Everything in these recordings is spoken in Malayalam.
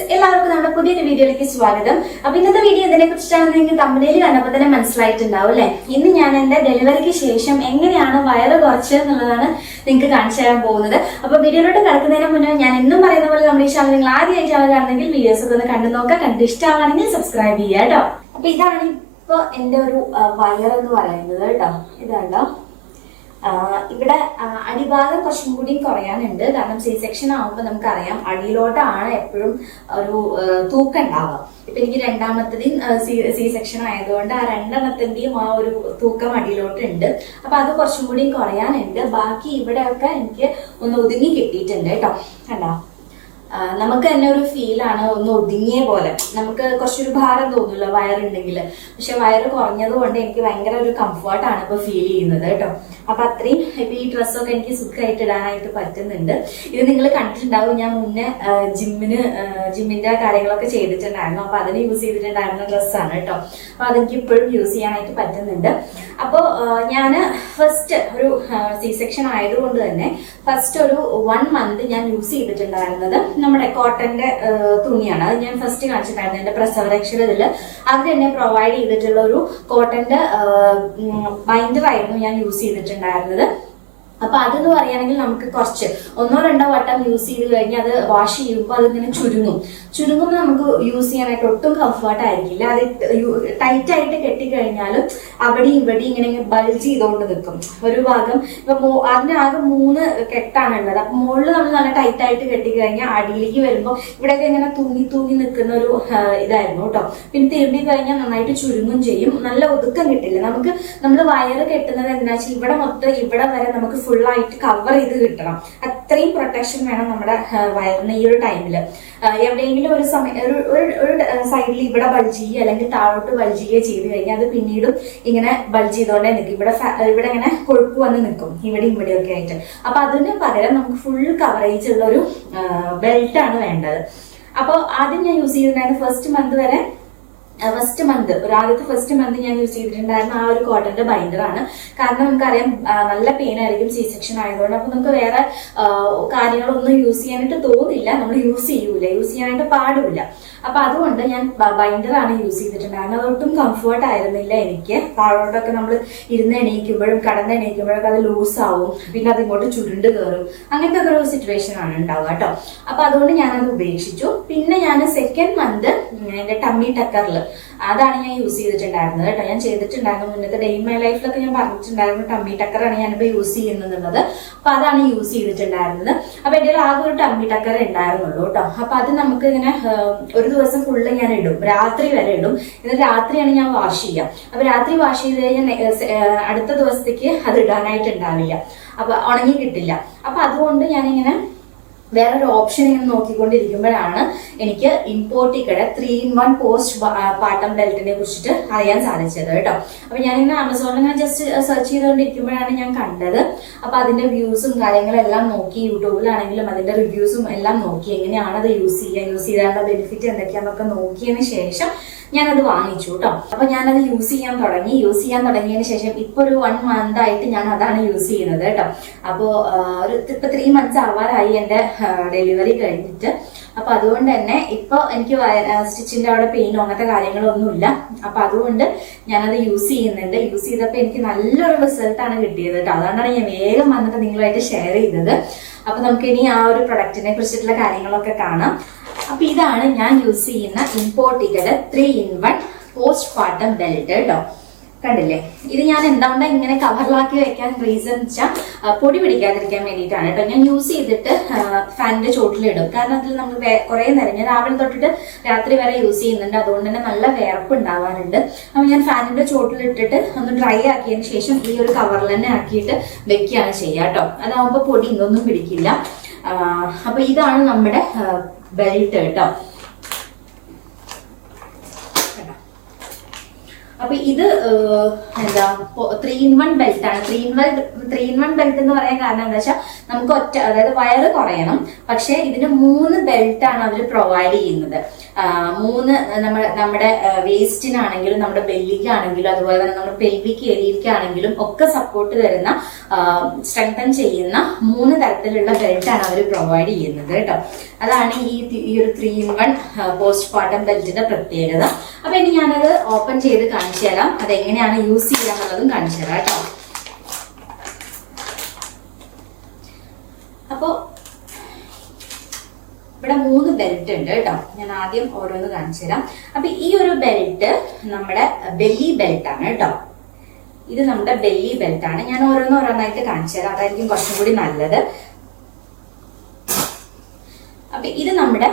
ഫ്രണ്ട്സ്, എല്ലാവർക്കും നമ്മുടെ പുതിയൊരു വീഡിയോയിലേക്ക് സ്വാഗതം. അപ്പൊ ഇന്നത്തെ വീഡിയോ ഇതിനെ കുറിച്ചാണ് നിങ്ങൾക്ക് തമ്പനയിൽ കണ്ടപ്പോൾ തന്നെ മനസ്സിലായിട്ടുണ്ടാവും അല്ലെ. ഇന്ന് ഞാൻ എന്റെ ഡെലിവറിക്ക് ശേഷം എങ്ങനെയാണ് വയറ് കുറച്ചതെന്നുള്ളതാണ് നിങ്ങൾക്ക് കാണിച്ചു തരാൻ പോകുന്നത്. അപ്പൊ വീഡിയോയിലോട്ട് കിടക്കുന്നതിന് മുന്നേ ഞാൻ എന്നും പറയുന്ന പോലെ നമ്മുടെ ഈ ചാനൽ നിങ്ങൾ ആദ്യമായിട്ടാണ് കാണുന്നെങ്കിൽ വീഡിയോസ് ഒക്കെ ഒന്ന് കണ്ടു നോക്കുക. കണ്ട് ഇഷ്ടമാണെങ്കിൽ സബ്സ്ക്രൈബ് ചെയ്യുക കേട്ടോ. അപ്പൊ ഇതാണ് ഇപ്പൊ എന്റെ ഒരു വയറെന്ന് പറയുന്നത് കേട്ടോ. ഇതാണ്ടോ, ഇവിടെ അടിഭാഗം കുറച്ചും കൂടി കുറയാനുണ്ട്. കാരണം സി സെക്ഷൻ ആകുമ്പോൾ നമുക്കറിയാം അടിയിലോട്ടാണ് എപ്പോഴും ഒരു തൂക്കം ഉണ്ടാവുക. ഇപ്പൊ എനിക്ക് രണ്ടാമത്തതും സി സെക്ഷൻ ആയതുകൊണ്ട് ആ രണ്ടെണ്ണത്തിന്റെയും ആ ഒരു തൂക്കം അടിയിലോട്ടുണ്ട്. അപ്പൊ അത് കുറച്ചും കൂടി കുറയാനുണ്ട്. ബാക്കി ഇവിടെയൊക്കെ എനിക്ക് ഒന്ന് ഒതുങ്ങി കിട്ടിയിട്ടുണ്ട് കേട്ടോ. കണ്ടോ, നമുക്ക് തന്നെ ഒരു ഫീലാണ് ഒന്ന് ഒതുങ്ങിയ പോലെ. നമുക്ക് കുറച്ചൊരു ഭാരം തോന്നില്ല വയറുണ്ടെങ്കിൽ. പക്ഷെ വയറ് കുറഞ്ഞത് കൊണ്ട് എനിക്ക് ഭയങ്കര ഒരു കംഫർട്ടാണ് ഇപ്പൊ ഫീൽ ചെയ്യുന്നത് കേട്ടോ. അപ്പൊ അത്രയും ഇപ്പൊ ഈ ഡ്രസ്സൊക്കെ എനിക്ക് സുഖമായിട്ട് ഇടാനായിട്ട് പറ്റുന്നുണ്ട്. ഇത് നിങ്ങൾ കണ്ടിട്ടുണ്ടാവും, ഞാൻ മുന്നേ ജിമ്മിന്റെ കാര്യങ്ങളൊക്കെ ചെയ്തിട്ടുണ്ടായിരുന്നു. അപ്പൊ അതിന് യൂസ് ചെയ്തിട്ടുണ്ടായിരുന്ന ഡ്രസ്സാണ് കേട്ടോ. അപ്പൊ അതെനിക്ക് ഇപ്പോഴും യൂസ് ചെയ്യാനായിട്ട് പറ്റുന്നുണ്ട്. അപ്പൊ ഞാന് ഫസ്റ്റ് ഒരു സി സെക്ഷൻ ആയതുകൊണ്ട് തന്നെ ഫസ്റ്റ് ഒരു 1 month ഞാൻ യൂസ് ചെയ്തിട്ടുണ്ടായിരുന്നത് നമ്മുടെ കോട്ടന്റെ തുണിയാണ്. അത് ഞാൻ ഫസ്റ്റ് കാണിച്ചിട്ടുണ്ടായിരുന്നു. എന്റെ പ്രസവരക്ഷയിൽ അവർ തന്നെ പ്രൊവൈഡ് ചെയ്തിട്ടുള്ള ഒരു കോട്ടന്റെ ബൈൻഡർ ആയിരുന്നു ഞാൻ യൂസ് ചെയ്തിട്ടുണ്ടായിരുന്നത്. അപ്പൊ അതെന്ന് പറയുകയാണെങ്കിൽ നമുക്ക് കുറച്ച് 1-2 വട്ടം യൂസ് ചെയ്ത് കഴിഞ്ഞാൽ അത് വാഷ് ചെയ്യുമ്പോൾ അതിങ്ങനെ ചുരുങ്ങുമ്പോൾ നമുക്ക് യൂസ് ചെയ്യാനായിട്ട് ഒട്ടും കംഫർട്ട് ആയിരിക്കില്ല. അത് ടൈറ്റ് ആയിട്ട് കെട്ടിക്കഴിഞ്ഞാലും അവിടെ ഇവിടെ ഇങ്ങനെ ബൾജ് ചെയ്തുകൊണ്ട് നിൽക്കും ഒരു ഭാഗം. ഇപ്പൊ അതിനാകെ 3 കെട്ടാണ് ഉള്ളത്. അപ്പൊ മുകളിൽ നമ്മൾ നല്ല ടൈറ്റ് ആയിട്ട് കെട്ടിക്കഴിഞ്ഞാൽ അടിയിലേക്ക് വരുമ്പോൾ ഇവിടെയൊക്കെ ഇങ്ങനെ തൂങ്ങി നിൽക്കുന്ന ഒരു ഇതായിരുന്നു കേട്ടോ. പിന്നെ തിരുമ്പി കഴിഞ്ഞാൽ നന്നായിട്ട് ചുരുങ്ങും ചെയ്യും. നല്ല ഒതുക്കം കിട്ടില്ല. നമ്മൾ വയറ് കെട്ടുന്നത് എന്താ വെച്ചാൽ ഇവിടെ മൊത്തം ഇവിടെ വരെ നമുക്ക് ഫുള്ളായിട്ട് കവർ ചെയ്ത് കിട്ടണം. അത്രയും പ്രൊട്ടക്ഷൻ വേണം നമ്മുടെ വയറിന് ഈ ഒരു ടൈമില്. എവിടെയെങ്കിലും ഒരു സൈഡിൽ ഇവിടെ ബൾജ് ചെയ്യുക അല്ലെങ്കിൽ താഴോട്ട് ബൾജ് ചെയ്യുക ചെയ്ത് കഴിഞ്ഞാൽ അത് പിന്നീടും ഇങ്ങനെ ബൾജ് ചെയ്തോണ്ടേ നിൽക്കും. ഇവിടെ ഇങ്ങനെ കൊഴുപ്പ് വന്ന് നിൽക്കും ഇവിടെയൊക്കെ ആയിട്ട്. അപ്പൊ അതിന് പകരം നമുക്ക് ഫുൾ കവറേജ് ഉള്ള ഒരു ബെൽറ്റാണ് വേണ്ടത്. അപ്പോൾ ആദ്യം ഞാൻ യൂസ് ചെയ്തിട്ടുണ്ടായിരുന്നു ഫസ്റ്റ് മന്ത് ഞാൻ യൂസ് ചെയ്തിട്ടുണ്ടായിരുന്ന ആ ഒരു കോട്ടന്റെ ബൈൻഡർ ആണ്. കാരണം നമുക്കറിയാം നല്ല പെയിൻ ആയിരിക്കും സി സെക്ഷൻ ആയതുകൊണ്ട്. അപ്പൊ നമുക്ക് വേറെ കാര്യങ്ങളൊന്നും യൂസ് ചെയ്യാനായിട്ട് തോന്നില്ല. നമ്മൾ യൂസ് ചെയ്യാനായിട്ട് പാടില്ല. അപ്പൊ അതുകൊണ്ട് ഞാൻ ബൈൻഡർ ആണ് യൂസ് ചെയ്തിട്ടുണ്ടായിരുന്നത്. അതൊട്ടും കംഫർട്ട് ആയിരുന്നില്ല എനിക്ക്. താഴോട്ടൊക്കെ നമ്മൾ ഇരുന്ന് എണീക്കുമ്പോഴും കടന്ന് എണീക്കുമ്പോഴൊക്കെ അത് ലൂസ് ആവും. പിന്നെ അതിങ്ങോട്ട് ചുരുണ്ട് കയറും. അങ്ങനത്തെ ഒക്കെ ഒരു സിറ്റുവേഷൻ ആണ് ഉണ്ടാവുക കേട്ടോ. അപ്പൊ അതുകൊണ്ട് ഞാനത് ഉപേക്ഷിച്ചു. പിന്നെ ഞാൻ സെക്കൻഡ് മന്ത് എന്റെ ടമ്മി ടക്കറിൽ അതാണ് ഞാൻ യൂസ് ചെയ്തിട്ടുണ്ടായിരുന്നത് കേട്ടോ. ഞാൻ ചെയ്തിട്ടുണ്ടായിരുന്നു മുന്നത്തെ ഡേ ഇൻ മൈ ലൈഫിലൊക്കെ ഞാൻ പറഞ്ഞിട്ടുണ്ടായിരുന്നു ടമ്മി ടക്കറാണ് ഞാനിപ്പോ യൂസ് ചെയ്യുന്നത്. അപ്പൊ അതാണ് യൂസ് ചെയ്തിട്ടുണ്ടായിരുന്നത്. അപ്പൊ എന്റെ ആകെ ഒരു ടമ്മി ടക്കർ ഉണ്ടായിരുന്നുള്ളൂ കേട്ടോ. അപ്പൊ അത് നമുക്ക് ഇങ്ങനെ ഒരു ദിവസം ഫുള്ള് ഞാൻ ഇടും, രാത്രി വരെ ഇടും. എന്നിട്ട് രാത്രിയാണ് ഞാൻ വാഷ് ചെയ്യുക. അപ്പൊ രാത്രി വാഷ് ചെയ്ത് കഴിഞ്ഞാൽ അടുത്ത ദിവസത്തേക്ക് അത് ഇടാനായിട്ട് ഉണ്ടാവില്ല. അപ്പൊ ഉണങ്ങി കിട്ടില്ല. അപ്പൊ അതുകൊണ്ട് ഞാനിങ്ങനെ വേറൊരു ഓപ്ഷൻ ഇങ്ങനെ നോക്കിക്കൊണ്ടിരിക്കുമ്പോഴാണ് എനിക്ക് ഇമ്പോർട്ടിക്കയുടെ 3-in-1 പോസ്റ്റ് പാർട്ടം ബെൽറ്റിനെ കുറിച്ചിട്ട് അറിയാൻ സാധിച്ചത് കേട്ടോ. അപ്പൊ ഞാനിങ്ങനെ ആമസോണിൽ ഇങ്ങനെ ജസ്റ്റ് സെർച്ച് ചെയ്തുകൊണ്ടിരിക്കുമ്പോഴാണ് ഞാൻ കണ്ടത്. അപ്പൊ അതിന്റെ വ്യൂസും കാര്യങ്ങളെല്ലാം നോക്കി, യൂട്യൂബിലാണെങ്കിലും അതിന്റെ റിവ്യൂസും എല്ലാം നോക്കി, എങ്ങനെയാണ് അത് യൂസ് ചെയ്താലുള്ള ബെനിഫിറ്റ് എന്തൊക്കെയാണെന്നൊക്കെ നോക്കിയതിന് ശേഷം ഞാനത് വാങ്ങിച്ചു കേട്ടോ. അപ്പൊ ഞാനത് യൂസ് ചെയ്യാൻ തുടങ്ങിയതിന് ശേഷം ഇപ്പൊ ഒരു 1 month ആയിട്ട് ഞാൻ അതാണ് യൂസ് ചെയ്യുന്നത് കേട്ടോ. അപ്പോ ഇപ്പൊ 3 months ആവാറായി എന്റെ ഡെലിവറി കഴിഞ്ഞിട്ട്. അപ്പൊ അതുകൊണ്ട് തന്നെ ഇപ്പൊ എനിക്ക് സ്റ്റിച്ചിന്റെ അവിടെ പെയിനോ അങ്ങനത്തെ കാര്യങ്ങളൊന്നുമില്ല. അപ്പൊ അതുകൊണ്ട് ഞാനത് യൂസ് ചെയ്യുന്നുണ്ട്. യൂസ് ചെയ്തപ്പോ എനിക്ക് നല്ലൊരു റിസൾട്ടാണ് കിട്ടിയത് കേട്ടോ. അതുകൊണ്ടാണ് ഞാൻ വേഗം വന്നിട്ട് നിങ്ങളുമായിട്ട് ഷെയർ ചെയ്തത്. അപ്പൊ നമുക്ക് ഇനി ആ ഒരു പ്രൊഡക്റ്റിനെ കുറിച്ചിട്ടുള്ള കാര്യങ്ങളൊക്കെ കാണാം. അപ്പൊ ഇതാണ് ഞാൻ യൂസ് ചെയ്യുന്ന ഇമ്പോർട്ടിക്കയുടെ 3-in-1 പോസ്റ്റ് പാർട്ടം ബെൽറ്റ് കേട്ടോ. കണ്ടില്ലേ, ഇത് ഞാൻ എന്തുകൊണ്ടാ ഇങ്ങനെ കവറിലാക്കി വെക്കാൻ റീസൺ വെച്ചാൽ പൊടി പിടിക്കാതിരിക്കാൻ വേണ്ടിയിട്ടാണ് കേട്ടോ. ഞാൻ യൂസ് ചെയ്തിട്ട് ഫാനിന്റെ ചോട്ടിലിടും. കാരണം അതിൽ നമ്മൾ കുറെ നേരം ഞാൻ രാവിലെ തൊട്ടിട്ട് രാത്രി വരെ യൂസ് ചെയ്യുന്നുണ്ട്. അതുകൊണ്ട് തന്നെ നല്ല വിയർപ്പ് ഉണ്ടാവാറുണ്ട്. അപ്പൊ ഞാൻ ഫാനിന്റെ ചോട്ടിലിട്ടിട്ട് ഒന്ന് ഡ്രൈ ആക്കിയതിന് ശേഷം ഈ ഒരു കവറിൽ തന്നെ ആക്കിയിട്ട് വെക്കുകയാണ് ചെയ്യുക കേട്ടോ. അതാവുമ്പോൾ പൊടി ഇതൊന്നും പിടിക്കില്ല. അപ്പൊ ഇതാണ് നമ്മുടെ ബെൽറ്റ് കേട്ടോ. അപ്പൊ ഇത് എന്താ 3-in-1 ബെൽറ്റ് ആണ്. 3-in-1 ബെൽറ്റ് എന്ന് പറയാൻ കാരണം എന്താ വെച്ചാൽ നമുക്ക് അതായത് വയറ് കുറയണം, പക്ഷെ ഇതിന് 3 ബെൽറ്റാണ് അവർ പ്രൊവൈഡ് ചെയ്യുന്നത്. 3 നമ്മുടെ വേസ്റ്റിനാണെങ്കിലും നമ്മുടെ ബെല്ലിക്കാണെങ്കിലും അതുപോലെ തന്നെ നമ്മുടെ പെൽവിക് ഏരിയയ്ക്കാണെങ്കിലും ഒക്കെ സപ്പോർട്ട് തരുന്ന സ്ട്രെങ്തൻ ചെയ്യുന്ന 3 തരത്തിലുള്ള ബെൽറ്റാണ് അവർ പ്രൊവൈഡ് ചെയ്യുന്നത് കേട്ടോ. അതാണ് ഈ ഒരു 3-in-1 പോസ്റ്റ്പാർട്ടം ബെൽറ്റിന്റെ പ്രത്യേകത. അപ്പൊ ഇനി ഞാനത് ഓപ്പൺ ചെയ്ത് കാണിച്ചു തരാം, അതെങ്ങനെയാണ് യൂസ് ചെയ്യാന്നുള്ളതും കാണിച്ചു തരാം കേട്ടോ. അപ്പോ ഇവിടെ 3 ബെൽറ്റ് ഉണ്ട് കേട്ടോ. ഞാൻ ആദ്യം ഓരോന്ന് കാണിച്ചു തരാം. അപ്പൊ ഈ ഒരു ബെൽറ്റ് നമ്മുടെ ബെല്ലി ബെൽറ്റ് ആണ് കേട്ടോ. ഇത് നമ്മുടെ ബെല്ലി ബെൽറ്റ് ആണ്. ഞാൻ ഓരോന്നായിട്ട് കാണിച്ചു തരാം, അതായിരിക്കും കുറച്ചും കൂടി നല്ലത്. അപ്പൊ ഇത് നമ്മുടെ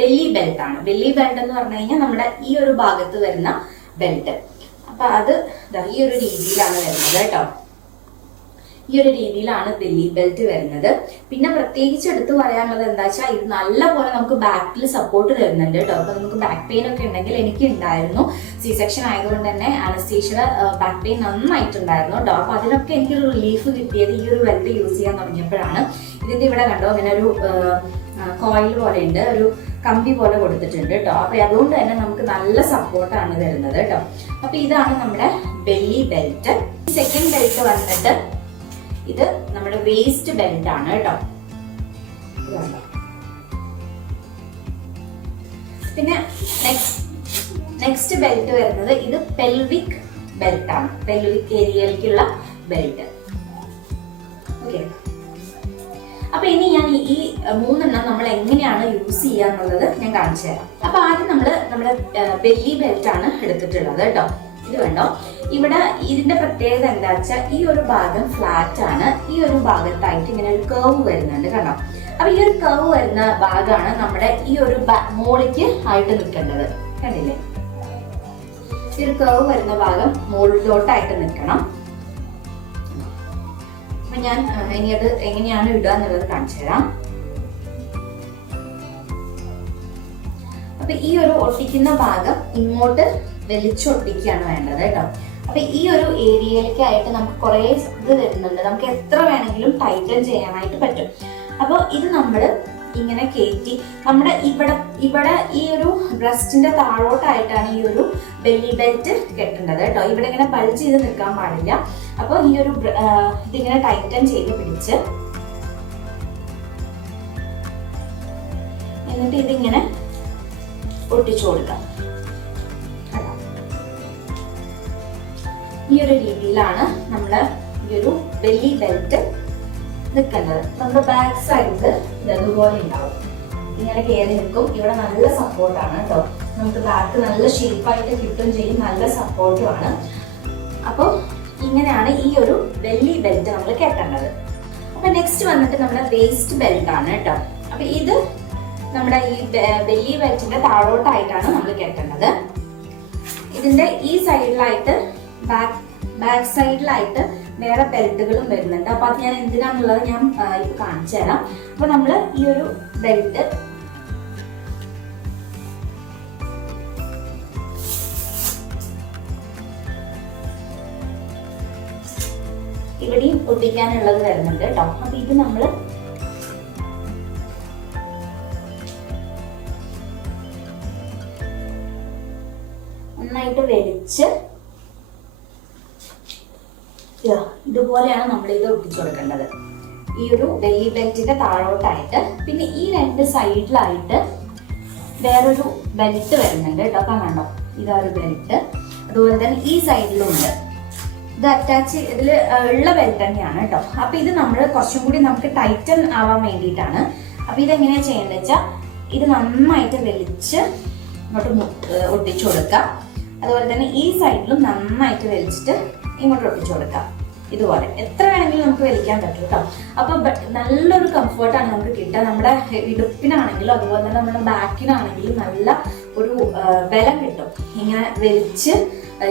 ബെല്ലി ബെൽറ്റ് ആണ്. ബെല്ലി ബെൽറ്റ് എന്ന് പറഞ്ഞു കഴിഞ്ഞാൽ നമ്മുടെ ഈ ഒരു ഭാഗത്ത് വരുന്ന ബെൽറ്റ്. അപ്പൊ അത് ഈ ഒരു രീതിയിലാണ് വരുന്നത് കേട്ടോ. ഈ ഒരു രീതിയിലാണ് ബെല്ലി ബെൽറ്റ് വരുന്നത്. പിന്നെ പ്രത്യേകിച്ച് എടുത്തു പറയാനുള്ളത് എന്താ വെച്ചാൽ ഇത് നല്ലപോലെ നമുക്ക് ബാക്കിൽ സപ്പോർട്ട് തരുന്നുണ്ട് കേട്ടോ. അപ്പൊ നമുക്ക് ബാക്ക് പെയിൻ ഒക്കെ ഉണ്ടെങ്കിൽ, എനിക്ക് ഉണ്ടായിരുന്നു, സി സെക്ഷൻ ആയതുകൊണ്ട് തന്നെ അനസ്തീഷ്യയുടെ ബാക്ക് പെയിൻ നന്നായിട്ടുണ്ടായിരുന്നു കേട്ടോ. അപ്പൊ അതിനൊക്കെ എനിക്കൊരു റിലീഫ് കിട്ടിയത് ഈ ഒരു ബെൽറ്റ് യൂസ് ചെയ്യാൻ തുടങ്ങിയപ്പോഴാണ്. ഇതിന്റെ ഇവിടെ കണ്ടോ ഇങ്ങനെ ഒരു കോയിൽ പോലെ ഉണ്ട്, ഒരു കമ്പി പോലെ കൊടുത്തിട്ടുണ്ട് കേട്ടോ. അപ്പൊ അതുകൊണ്ട് തന്നെ നമുക്ക് നല്ല സപ്പോർട്ടാണ് തരുന്നത് കേട്ടോ. അപ്പൊ ഇതാണ് നമ്മുടെ ബെല്ലി ബെൽറ്റ്. സെക്കൻഡ് ബെൽറ്റ് വന്നിട്ട് ഇത് നമ്മുടെ വേസ്റ്റ് ബെൽറ്റ് ആണ് കേട്ടോ. പിന്നെ നെക്സ്റ്റ് ബെൽറ്റ് വരുന്നത് ഇത് പെൽവിക് ബെൽറ്റ് ആണ്, പെൽവിക് ഏരിയയിലേക്കുള്ള ബെൽറ്റ്. ഓക്കെ, അപ്പൊ ഇനി ഞാൻ ഈ 3 നമ്മൾ എങ്ങനെയാണ് യൂസ് ചെയ്യാന്നുള്ളത് ഞാൻ കാണിച്ചു തരാം. അപ്പൊ ആദ്യം നമ്മുടെ ബെല്ലി ബെൽറ്റ് ആണ് എടുത്തിട്ടുള്ളത് കേട്ടോ. ഇത് കണ്ടോ, ഇവിടെ ഇതിന്റെ പ്രത്യേകത എന്താ വെച്ചാൽ ഈ ഒരു ഭാഗം ഫ്ലാറ്റ് ആണ്, ഈ ഒരു ഭാഗത്തായിട്ട് ഇങ്ങനെ ഒരു കർവ് വരുന്നുണ്ട് കണ്ടോ. അപ്പൊ ഈ ഒരു കർവ് വരുന്ന ഭാഗമാണ് നമ്മുടെ ഈ ഒരു മോളിക്ക് ആയിട്ട് നിൽക്കേണ്ടത്, കണ്ടില്ലേ? ഈ ഒരു കർവ് വരുന്ന ഭാഗം മോളിലോട്ടായിട്ട് നിൽക്കണം. അപ്പൊ ഞാൻ ഇനി അത് എങ്ങനെയാണ് ഇടുക എന്നുള്ളത് കാണിച്ചു തരാം. അപ്പൊ ഈ ഒരു ഒട്ടിക്കുന്ന ഭാഗം ഇങ്ങോട്ട് വലിച്ചൊട്ടിക്കുകയാണ് വേണ്ടത് കേട്ടോ. അപ്പൊ ഈ ഒരു ഏരിയയിലേക്കായിട്ട് നമുക്ക് കുറെ ഇത് വരുന്നുണ്ട്, നമുക്ക് എത്ര വേണമെങ്കിലും ടൈറ്റൻ ചെയ്യാനായിട്ട് പറ്റും. അപ്പൊ ഇത് നമ്മൾ ഇങ്ങനെ കയറ്റി നമ്മുടെ ഇവിടെ ഈ ഒരു ബ്രസ്റ്റിന്റെ താഴോട്ടായിട്ടാണ് ഈ ഒരു ബെല്ലി ബെൽറ്റ് കെട്ടേണ്ടത് കേട്ടോ. ഇവിടെ ഇങ്ങനെ ബൾജ് ചെയ്ത് നിൽക്കാൻ പാടില്ല. അപ്പൊ ഈ ഒരു ഇതിങ്ങനെ ടൈറ്റൻ ചെയ്ത് പിടിച്ച് എന്നിട്ട് ഇതിങ്ങനെ ഒട്ടിച്ചു കൊടുക്കാം. ഈ ഒരു രീതിയിലാണ് നമ്മുടെ ഈ ഒരു ബെല്ലി ബെൽറ്റ് നിൽക്കേണ്ടത്. നമ്മുടെ ബാക്ക് സൈഡ് ഇതുപോലെ ഉണ്ടാവും, ഇങ്ങനെ കയറി നിൽക്കും. ഇവിടെ നല്ല സപ്പോർട്ടാണ് കേട്ടോ, നമുക്ക് ബാക്ക് നല്ല ഷേപ്പായിട്ട് കിട്ടും ചെയ്യും, നല്ല സപ്പോർട്ടുമാണ്. അപ്പോൾ ഇങ്ങനെയാണ് ഈ ഒരു ബെല്ലി ബെൽറ്റ് നമ്മൾ കെട്ടേണ്ടത്. അപ്പൊ നെക്സ്റ്റ് വന്നിട്ട് നമ്മുടെ വേസ്റ്റ് ബെൽറ്റ് ആണ് കേട്ടോ. അപ്പൊ ഇത് നമ്മുടെ ഈ ബെല്ലി ബെൽറ്റിന്റെ താഴോട്ടായിട്ടാണ് നമ്മൾ കെട്ടേണ്ടത്. ഇതിന്റെ ഈ സൈഡിലായിട്ട് ബാക്ക് സൈഡിലായിട്ട് വേറെ ബെൽറ്റുകളും വരുന്നുണ്ട്. അപ്പൊ അത് ഞാൻ എന്തിനാന്നുള്ളത് ഞാൻ ഇപ്പൊ കാണിച്ചു തരാം. അപ്പൊ നമ്മള് ഈ ഒരു ബെൽറ്റ് ഇവിടെയും ഒട്ടിക്കാനുള്ളത് വരുന്നുണ്ട് കേട്ടോ. അപ്പൊ ഇത് നമ്മള് നന്നായിട്ട് വലിച്ച് ഇതുപോലെയാണ് നമ്മൾ ഇത് ഒട്ടിച്ചു കൊടുക്കേണ്ടത്, ഈ ഒരു ബെല്ലി ബെൽറ്റിന്റെ താഴോട്ടായിട്ട്. പിന്നെ ഈ 2 സൈഡിലായിട്ട് വേറൊരു ബെൽറ്റ് വരുന്നുണ്ട് കേട്ടോ. കാണണ്ടോ, ഇതാ ഒരു ബെൽറ്റ്. അതുപോലെ തന്നെ ഈ സൈഡിലും ഉണ്ട്. ഇത് അറ്റാച്ച് ഇതിൽ ഉള്ള ബെൽറ്റ് തന്നെയാണ് കേട്ടോ. അപ്പൊ ഇത് നമ്മൾ കുറച്ചും കൂടി നമുക്ക് ടൈറ്റൻ ആവാൻ വേണ്ടിയിട്ടാണ്. അപ്പൊ ഇതെങ്ങനെയാ ചെയ്യേണ്ടത് വെച്ചാൽ ഇത് നന്നായിട്ട് വലിച്ച് ഇങ്ങോട്ട് ഒട്ടിച്ചു കൊടുക്കാം. അതുപോലെ തന്നെ ഈ സൈഡിലും നന്നായിട്ട് വലിച്ചിട്ട് ഇങ്ങോട്ട് ഒട്ടിച്ചു കൊടുക്കാം. ഇതുപോലെ എത്ര വേണമെങ്കിലും നമുക്ക് വലിക്കാൻ പറ്റും കേട്ടോ. അപ്പൊ നല്ലൊരു കംഫർട്ടാണ് നമുക്ക് കിട്ടുക. നമ്മുടെ ഇടുപ്പിനാണെങ്കിലും അതുപോലെ തന്നെ നമ്മുടെ ബാക്കിനാണെങ്കിലും നല്ല ഒരു ബലം കിട്ടും. ഇങ്ങനെ വലിച്ച്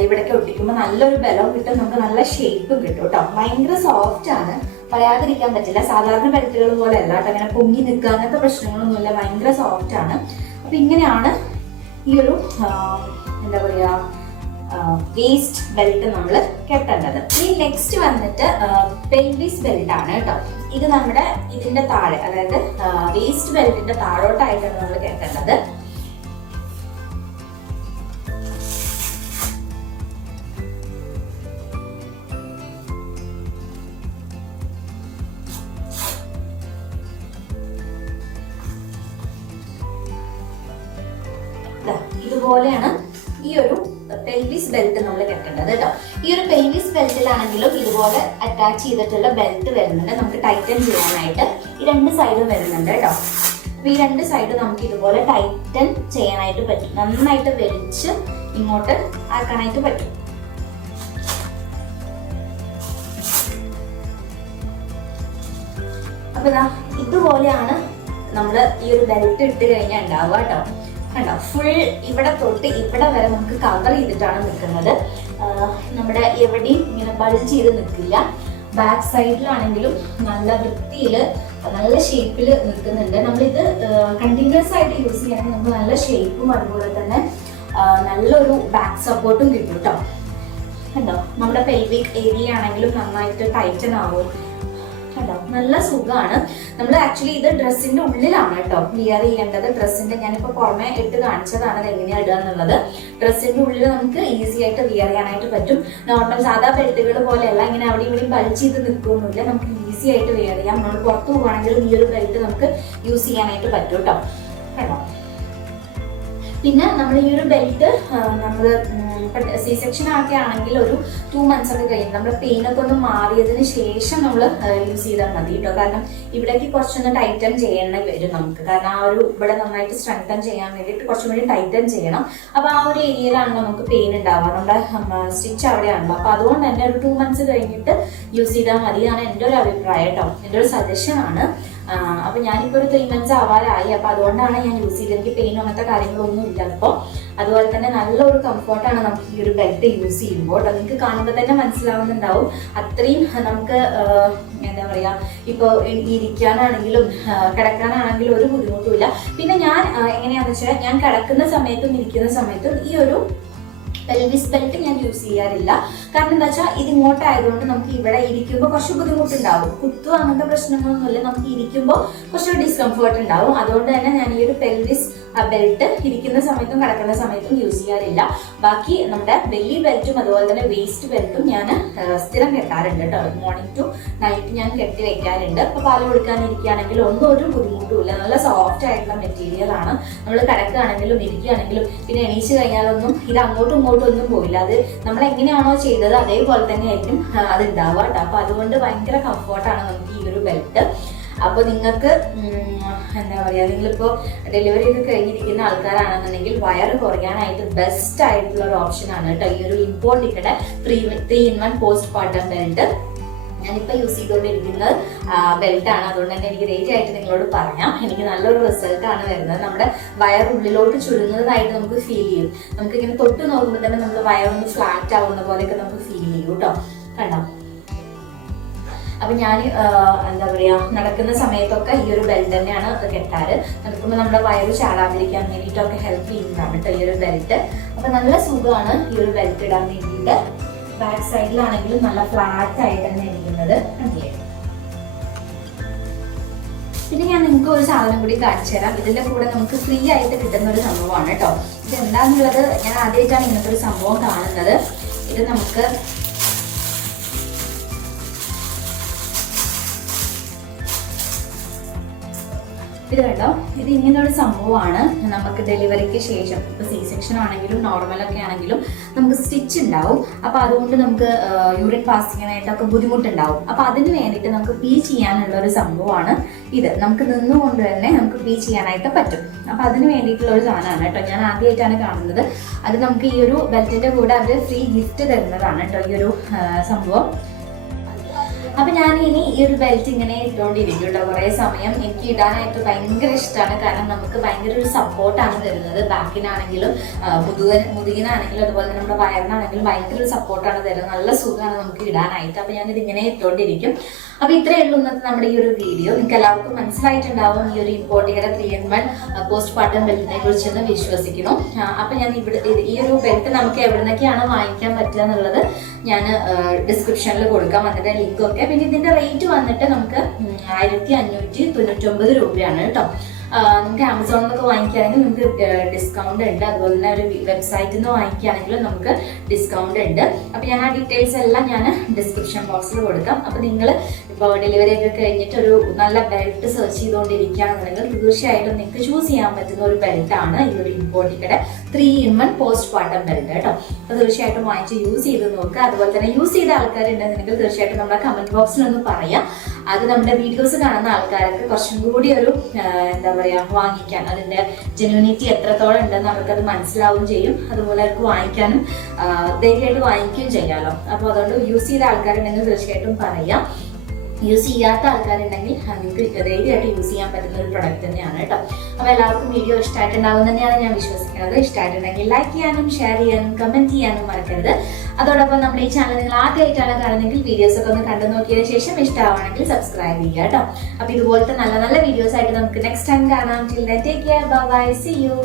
ഇവിടേക്ക് ഒട്ടിക്കുമ്പോൾ നല്ലൊരു ബലവും കിട്ടും, നമുക്ക് നല്ല ഷേപ്പും കിട്ടും കേട്ടോ. ഭയങ്കര സോഫ്റ്റ് ആണ്, പറയാതിരിക്കാൻ പറ്റില്ല. സാധാരണ ബെൽറ്റുകൾ പോലെ അല്ല കേട്ടോ, അങ്ങനെ പൊങ്ങി നിൽക്കുക അങ്ങനത്തെ പ്രശ്നങ്ങളൊന്നുമില്ല, ഭയങ്കര സോഫ്റ്റ് ആണ്. അപ്പൊ ഇങ്ങനെയാണ് ഈ ഒരു എന്താ പറയാ വേസ്റ്റ് ബെൽറ്റ് നമ്മൾ കെട്ടേണ്ടത്. ഈ നെക്സ്റ്റ് വന്നിട്ട് പെൽവിസ് ബെൽറ്റ് ആണ് കേട്ടോ. ഇത് നമ്മുടെ ഇതിന്റെ താഴെ, അതായത് വേസ്റ്റ് ബെൽറ്റിന്റെ താഴോട്ടായിട്ടാണ് നമ്മൾ കെട്ടേണ്ടത്. ഇതുപോലെയാണ് ഈ ഒരു പെൽവിസ് ബെൽറ്റ് നമ്മൾ കെട്ടേണ്ടത് കേട്ടോ. ഈ ഒരു പെൽവിസ് ബെൽറ്റിലാണെങ്കിലും ഇതുപോലെ അറ്റാച്ച് ചെയ്തിട്ടുള്ള ബെൽറ്റ് വരുന്നുണ്ട്, നമുക്ക് ടൈറ്റൻ ചെയ്യാനായിട്ട്. ഈ രണ്ട് സൈഡും വരുന്നുണ്ട് കേട്ടോ. അപ്പൊ ഈ രണ്ട് സൈഡും നമുക്ക് ഇതുപോലെ ടൈറ്റൻ ചെയ്യാനായിട്ട് പറ്റും, നന്നായിട്ട് വലിച്ച് ഇങ്ങോട്ട് ആക്കാനായിട്ട് പറ്റും. അപ്പൊ ഇതുപോലെയാണ് നമ്മൾ ഈ ഒരു ബെൽറ്റ് ഇട്ട് കഴിഞ്ഞാൽ ഉണ്ടാവുക കേട്ടോ. കണ്ടോ, ഫുൾ ഇവിടെ തൊട്ട് ഇവിടെ വരെ നമുക്ക് കവർ ചെയ്തിട്ടാണ് നിൽക്കുന്നത്. നമ്മുടെ എവിടെയും ഇങ്ങനെ ബൾജ് ചെയ്ത് നിൽക്കില്ല. ബാക്ക് സൈഡിലാണെങ്കിലും നല്ല വൃത്തിയിൽ നല്ല ഷേപ്പിൽ നിൽക്കുന്നുണ്ട്. നമ്മളിത് കണ്ടിന്യൂസ് ആയിട്ട് യൂസ് ചെയ്യണമെങ്കിൽ നമുക്ക് നല്ല ഷേപ്പും അതുപോലെ തന്നെ നല്ലൊരു ബാക്ക് സപ്പോർട്ടും കിട്ടും കേട്ടോ. കണ്ടോ, നമ്മുടെ പെൽവിക് ഏരിയ ആണെങ്കിലും നന്നായിട്ട് ടൈറ്റൻ ആവും കേട്ടോ. നല്ല സുഖമാണ്. നമ്മൾ ആക്ച്വലി ഇത് ഡ്രസ്സിന്റെ ഉള്ളിലാണ് കേട്ടോ വിയർ ചെയ്യേണ്ടത്. ഡ്രസ്സിന്റെ ഞാനിപ്പോൾ പുറമെ ഇട്ട് കാണിച്ചതാണ് അത് എങ്ങനെയാണ് ഇടുക എന്നുള്ളത്. ഡ്രസ്സിന്റെ ഉള്ളിൽ നമുക്ക് ഈസി ആയിട്ട് വിയർ ചെയ്യാനായിട്ട് പറ്റും. നോർമൽ സാധാ ബെൽറ്റുകൾ പോലെയല്ല ഇങ്ങനെ അവിടെ ഇവിടെയും ബൾജ് ചെയ്ത് നിൽക്കുന്നില്ല, നമുക്ക് ഈസി ആയിട്ട് വിയർ ചെയ്യാം. നമ്മൾ പുറത്ത് പോകുവാണെങ്കിൽ ഈ ഒരു ബെൽറ്റ് നമുക്ക് യൂസ് ചെയ്യാനായിട്ട് പറ്റും കേട്ടോ. കേട്ടോ, പിന്നെ നമ്മൾ ഈ ഒരു ബെൽറ്റ് നമ്മൾ സി സെക്ഷൻ ഒക്കെ ആണെങ്കിൽ ഒരു 2 months ഒക്കെ കഴിയും. നമ്മുടെ പെയിൻ ഒക്കെ ഒന്ന് മാറിയതിന് ശേഷം നമ്മൾ യൂസ് ചെയ്താൽ മതി കേട്ടോ. കാരണം ഇവിടേക്ക് കുറച്ചൊന്ന് ടൈറ്റൻ ചെയ്യേണ്ടി വരും നമുക്ക്. കാരണം ആ ഒരു ഇവിടെ നന്നായിട്ട് സ്ട്രെങ്തൻ ചെയ്യാൻ വേണ്ടിയിട്ട് കുറച്ചും കൂടി ടൈറ്റൻ ചെയ്യണം. അപ്പൊ ആ ഒരു ഏരിയയിലാണല്ലോ നമുക്ക് പെയിൻ ഉണ്ടാവുക, നമ്മുടെ സ്റ്റിച്ച് അവിടെയാണല്ലോ. അപ്പൊ അതുകൊണ്ട് തന്നെ ഒരു 2 months കഴിഞ്ഞിട്ട് യൂസ് ചെയ്താൽ മതി എന്നാണ് എൻ്റെ ഒരു അഭിപ്രായം കേട്ടോ, എൻ്റെ ഒരു സജഷൻ ആണ്. അപ്പൊ ഞാനിപ്പോ ഒരു 3 months ആവാറായി. അപ്പൊ അതുകൊണ്ടാണ് ഞാൻ യൂസ് ചെയ്തത്. എനിക്ക് പെയിൻ അങ്ങനത്തെ കാര്യങ്ങളൊന്നും ഇല്ല ഇപ്പോൾ. അതുപോലെ തന്നെ നല്ലൊരു കംഫർട്ടാണ് നമുക്ക് ഈ ഒരു ബെൽറ്റ് യൂസ് ചെയ്യുമ്പോൾ. നിങ്ങൾക്ക് കാണുമ്പോൾ തന്നെ മനസ്സിലാവുന്നുണ്ടാവും അത്രയും നമുക്ക് എന്താ പറയാ, ഇപ്പൊ ഇരിക്കാനാണെങ്കിലും കിടക്കാനാണെങ്കിലും ഒരു ബുദ്ധിമുട്ടുമില്ല. പിന്നെ ഞാൻ എങ്ങനെയാന്ന് വെച്ചാൽ ഞാൻ കിടക്കുന്ന സമയത്തും ഇരിക്കുന്ന സമയത്തും ഈ ഒരു പെൽവിസ് ബെൽറ്റ് ഞാൻ യൂസ് ചെയ്യാറില്ല. കാരണം എന്താ വെച്ചാൽ ഇത് ഇങ്ങോട്ടായതുകൊണ്ട് നമുക്ക് ഇവിടെ ഇരിക്കുമ്പോൾ കുറച്ച് ബുദ്ധിമുട്ടുണ്ടാവും. കുത്തും അങ്ങനത്തെ പ്രശ്നങ്ങളൊന്നുമില്ല, നമുക്ക് ഇരിക്കുമ്പോൾ കുറച്ച് ഡിസ്കംഫേർട്ട് ഉണ്ടാവും. അതുകൊണ്ട് തന്നെ ഞാൻ ഈ ഒരു പെൽവിസ് ബെൽറ്റ് ഇരിക്കുന്ന സമയത്തും കിടക്കുന്ന സമയത്തും യൂസ് ചെയ്യാറില്ല. ബാക്കി നമ്മുടെ ബെല്ലി ബെൽറ്റും അതുപോലെ തന്നെ വേസ്റ്റ് ബെൽറ്റും ഞാൻ സ്ഥിരം കെട്ടാറുണ്ട് കേട്ടോ. മോർണിംഗ് ടു നൈറ്റ് ഞാൻ കെട്ടി വെക്കാറുണ്ട്. ഇപ്പൊ പാല് കൊടുക്കാനിരിക്കുകയാണെങ്കിൽ ഒന്നും ഒരു ബുദ്ധിമുട്ടുമില്ല. നല്ല സോഫ്റ്റ് ആയിട്ടുള്ള മെറ്റീരിയൽ ആണ്. നമ്മൾ കിടക്കുകയാണെങ്കിലും ഇരിക്കുകയാണെങ്കിലും പിന്നെ എണീച്ച് കഴിഞ്ഞാലൊന്നും ഇത് അങ്ങോട്ടും ഇങ്ങോട്ടും ഒന്നും പോയില്ല. അത് നമ്മൾ എങ്ങനെയാണോ ചെയ്തത് അതേപോലെ തന്നെ ആയിരിക്കും അത് ഉണ്ടാവുക കേട്ടോ. അപ്പൊ അതുകൊണ്ട് ഭയങ്കര കംഫർട്ടാണ് നമുക്ക് ഈ ഒരു ബെൽറ്റ്. അപ്പൊ നിങ്ങൾക്ക് എന്താ പറയാ, നിങ്ങളിപ്പോ ഡെലിവറി ചെയ്ത് കഴിഞ്ഞിരിക്കുന്ന ആൾക്കാരാണെന്നുണ്ടെങ്കിൽ വയറ് കുറയാനായിട്ട് ബെസ്റ്റ് ആയിട്ടുള്ള ഒരു ഓപ്ഷൻ ആണ് കേട്ടോ ഈ ഒരു ഇമ്പോർട്ടിക്കയുടെ 3-in-1 postpartum ബെൽറ്റ്. ഞാനിപ്പോൾ യൂസ് ചെയ്തുകൊണ്ടിരിക്കുന്നത് ബെൽറ്റാണ്. അതുകൊണ്ട് തന്നെ എനിക്ക് റേറ്റ് ആയിട്ട് നിങ്ങളോട് പറയാം, എനിക്ക് നല്ലൊരു റിസൾട്ടാണ് വരുന്നത്. നമ്മുടെ വയറുള്ളിലോട്ട് ചുരുങ്ങുന്നതായിട്ട് നമുക്ക് ഫീൽ ചെയ്യും. നമുക്ക് ഇങ്ങനെ തൊട്ട് നോക്കുമ്പോൾ തന്നെ നമ്മുടെ വയറൊന്ന് ഫ്ലാറ്റ് ആവുന്ന പോലെയൊക്കെ നമുക്ക് ഫീൽ ചെയ്യും കേട്ടോ. കണ്ടോ, അപ്പൊ ഞാൻ എന്താ പറയാ, നടക്കുന്ന സമയത്തൊക്കെ ഈ ഒരു ബെൽറ്റ് തന്നെയാണ് കെട്ടാറ്. നടക്കുമ്പോൾ നമ്മുടെ വയറ് ചാടാതിരിക്കാൻ വേണ്ടിയിട്ടൊക്കെ ഹെൽപ്പ് ചെയ്യുന്നതാണ് കേട്ടോ ഈ ഒരു ബെൽറ്റ്. അപ്പൊ നല്ല സുഖമാണ് ഈ ഒരു ബെൽറ്റ് ഇടാൻ വേണ്ടിയിട്ട്. ബാക്ക് സൈഡിലാണെങ്കിലും നല്ല ഫ്ലാറ്റ് ആയിട്ട് തന്നെ ഇരിക്കുന്നത് കണ്ടില്ലേ. പിന്നെ ഞാൻ നിങ്ങൾക്ക് ഒരു സാധനം കൂടി കാണിച്ചു തരാം. ഇതിന്റെ കൂടെ നമുക്ക് ഫ്രീ ആയിട്ട് കിട്ടുന്ന ഒരു സംഭവമാണ് കേട്ടോ. ഇത് എന്താണെന്നുള്ളത് ഞാൻ ആദ്യമായിട്ടാണ് ഇങ്ങനത്തെ ഒരു സംഭവം കാണുന്നത്. ഇത് നമുക്ക് ഇത് കണ്ടോ, ഇത് ഇങ്ങനെ ഒരു സംഭവമാണ്. നമുക്ക് ഡെലിവറിക്ക് ശേഷം ഇപ്പൊ സി സെക്ഷൻ ആണെങ്കിലും നോർമലൊക്കെ ആണെങ്കിലും നമുക്ക് സ്റ്റിച്ച് ഉണ്ടാവും. അപ്പൊ അതുകൊണ്ട് നമുക്ക് യൂറിൻ പാസ് ചെയ്യാനായിട്ടൊക്കെ ബുദ്ധിമുട്ടുണ്ടാവും. അപ്പൊ അതിന് വേണ്ടിയിട്ട് നമുക്ക് പീ ചെയ്യാനുള്ള ഒരു സംഭവമാണ് ഇത്. നമുക്ക് നിന്നുകൊണ്ട് തന്നെ നമുക്ക് പീ ചെയ്യാനായിട്ട് പറ്റും. അപ്പൊ അതിന് വേണ്ടിയിട്ടുള്ള ഒരു സാധനമാണ് കേട്ടോ. ഞാൻ ആദ്യമായിട്ടാണ് കാണുന്നത്. അത് നമുക്ക് ഈ ഒരു ബെൽറ്റിന്റെ കൂടെ അവർ ഫ്രീ ഗിഫ്റ്റ് തരുന്നതാണ് കേട്ടോ ഈ ഒരു സംഭവം. അപ്പൊ ഞാൻ ഇനി ഈ ഒരു ബെൽറ്റ് ഇങ്ങനെ ഇട്ടുകൊണ്ടിരിക്കും കേട്ടോ കുറേ സമയം. എനിക്ക് ഇടാനായിട്ട് ഭയങ്കര ഇഷ്ടമാണ്. കാരണം നമുക്ക് ഭയങ്കര ഒരു സപ്പോർട്ടാണ് തരുന്നത്. ബാക്കിനാണെങ്കിലും മുതുകിനാണെങ്കിലും അതുപോലെ തന്നെ നമ്മുടെ വയറിനാണെങ്കിലും ഭയങ്കര ഒരു സപ്പോർട്ടാണ് തരുന്നത്. നല്ല സുഖമാണ് നമുക്ക് ഇടാനായിട്ട്. അപ്പൊ ഞാൻ ഇതിങ്ങനെ ഇട്ടുകൊണ്ടിരിക്കും. അപ്പൊ ഇത്രയേ ഉള്ളൂ ഇന്നത്തെ നമ്മുടെ ഈ ഒരു വീഡിയോ. നിങ്ങൾക്ക് എല്ലാവർക്കും മനസ്സിലായിട്ടുണ്ടാവും ഈ ഒരു ഇമ്പോർട്ടിക്കയുടെ 3-in-1 postpartum ബെൽറ്റിനെ കുറിച്ചെന്ന് വിശ്വസിക്കുന്നു. അപ്പൊ ഞാൻ ഈ ഒരു ബെൽറ്റ് നമുക്ക് എവിടെ നിന്നൊക്കെയാണ് വാങ്ങിക്കാൻ പറ്റുക എന്നുള്ളത് ഞാൻ ഡിസ്ക്രിപ്ഷനിൽ കൊടുക്കാം. അതിന്റെ ലിങ്കൊക്കെ ഓക്കെ. പിന്നെ ഇതിന്റെ റേറ്റ് വന്നിട്ട് നമുക്ക് 1599 രൂപയാണ് കേട്ടോ. നമുക്ക് ആമസോണിൽ നിന്നൊക്കെ വാങ്ങിക്കുകയാണെങ്കിൽ നമുക്ക് ഡിസ്കൗണ്ട് ഉണ്ട്. അതുപോലെ തന്നെ ഒരു വെബ്സൈറ്റിൽ നിന്ന് വാങ്ങിക്കുകയാണെങ്കിൽ നമുക്ക് ഡിസ്കൗണ്ട് ഉണ്ട്. അപ്പൊ ഞാൻ ആ ഡീറ്റെയിൽസ് എല്ലാം ഞാൻ ഡിസ്ക്രിപ്ഷൻ ബോക്സിൽ കൊടുക്കാം. അപ്പൊ നിങ്ങൾ ഇപ്പോൾ ഡെലിവറി ഒക്കെ കഴിഞ്ഞിട്ട് ഒരു നല്ല ബെൽറ്റ് സെർച്ച് ചെയ്തുകൊണ്ടിരിക്കുകയാണെന്നുണ്ടെങ്കിൽ തീർച്ചയായിട്ടും നിങ്ങൾക്ക് ചൂസ് ചെയ്യാൻ പറ്റുന്ന ഒരു ബെൽറ്റാണ് ഈ ഒരു ഇമ്പോർട്ടിക്കയുടെ 3-in-1 പോസ്റ്റ്പാർട്ടം ബെൽറ്റ് കേട്ടോ. അപ്പൊ തീർച്ചയായിട്ടും വാങ്ങിച്ച് യൂസ് ചെയ്ത് നോക്കുക. അതുപോലെ തന്നെ യൂസ് ചെയ്ത ആൾക്കാരുണ്ടെന്നുണ്ടെങ്കിൽ തീർച്ചയായിട്ടും നമ്മുടെ കമന്റ് ബോക്സിൽ ഒന്ന് പറയാം. അത് നമ്മുടെ വീഡിയോസ് കാണുന്ന ആൾക്കാർക്ക് കുറച്ചും കൂടി ഒരു എന്താ പറയാ വാങ്ങിക്കാൻ അതിന്റെ ജെന്യൂനിറ്റി എത്രത്തോളം ഉണ്ടെന്ന് അവർക്കത് മനസ്സിലാവുകയും ചെയ്യും. അതുപോലെ അവർക്ക് വാങ്ങിക്കാനും ധൈര്യമായിട്ട് വാങ്ങിക്കുകയും ചെയ്യാമല്ലോ. അപ്പോൾ അതുകൊണ്ട് യൂസ് ചെയ്ത ആൾക്കാരുണ്ടെങ്കിൽ തീർച്ചയായിട്ടും പറയാം. യൂസ് ചെയ്യാത്ത ആൾക്കാരുണ്ടെങ്കിൽ നിങ്ങൾക്ക് ധൈര്യമായിട്ട് യൂസ് ചെയ്യാൻ പറ്റുന്ന ഒരു പ്രൊഡക്റ്റ് തന്നെയാണ് കേട്ടോ. അപ്പോൾ എല്ലാവർക്കും വീഡിയോ ഇഷ്ടമായിട്ടുണ്ടാകും തന്നെയാണ് ഞാൻ വിശ്വസിക്കുന്നത്. ഇഷ്ടമായിട്ടുണ്ടെങ്കിൽ ലൈക്ക് ചെയ്യാനും ഷെയർ ചെയ്യാനും കമന്റ് ചെയ്യാനും മറക്കരുത്. അതോടൊപ്പം നമ്മുടെ ഈ ചാനൽ നിങ്ങൾ ആദ്യമായിട്ടാണ് കാണുന്നതെങ്കിൽ വീഡിയോസ് ഒക്കെ ഒന്ന് കണ്ടു നോക്കിയതിനു ശേഷം ഇഷ്ടമാണെങ്കിൽ സബ്സ്ക്രൈബ് ചെയ്യുക കേട്ടോ. അപ്പോൾ ഇതുപോലത്തെ നല്ല നല്ല വീഡിയോസ് ആയിട്ട് നമുക്ക് നെക്സ്റ്റ് ടൈം കാണാം. Till then take care, bye bye, see U.